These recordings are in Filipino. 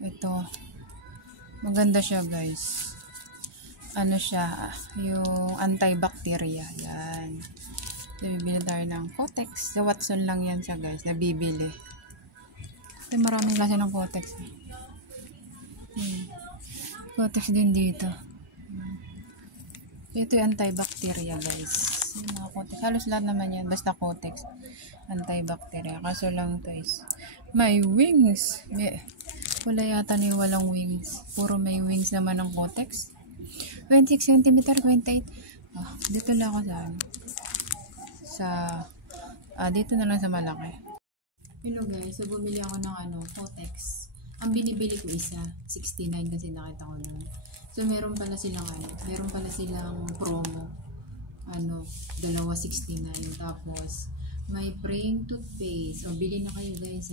Ito. Maganda siya guys. Ano siya, yung antibacteria. Yan. Bibili tayo ng Kotex. Sa Watson lang yan siya guys, nabibili. Ito maraming klase ng Kotex. Kotex din dito. Ito yung antibacteria guys. Yung mga Kotex. Halos lahat naman yan. Basta Kotex. Antibacteria. Kaso lang ito is may wings. Wala yata ni walang wings. Puro may wings naman ng Kotex. 26 cm, 28. Dito lang ako dito na lang sa malaki. Hello guys. So bumili ako ng Kotex. Ang binibili ko isa, 69 kasi nakita ko lang. So meron pala silang promo. Dalawa 69. Tapos may praying toothpaste. O bili na kayo guys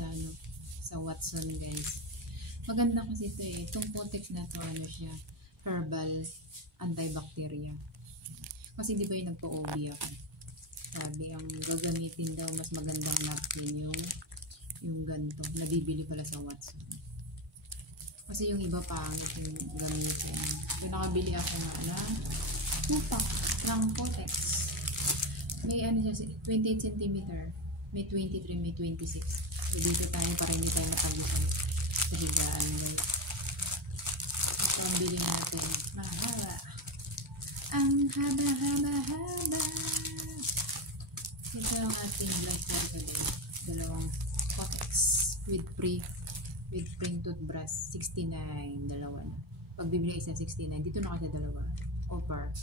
sa Watson guys. Maganda kasi ito eh. Itong Kotex na to siya, herbal antibacteria. Kasi di ba yung nagpa-OB ako. Sabi ang gagamitin daw mas magandang napkin yung ganito. Nabibili pala sa Watson. Kasi yung iba pangit yung gamitin. So nakabili ako ng 2 pack ng Kotex. May siya, 28 cm. May 23, may 26. So dito tayo para hindi tayo matagisan sa higaan. Ito ang bili natin. Mahaba. Ang haba. Ito ang ating blood circle. Dalawang Kotex with spring toothbrush. 69. Dalawa na. Pag bibili isa 69. Dito na kasi dalawa. Or par.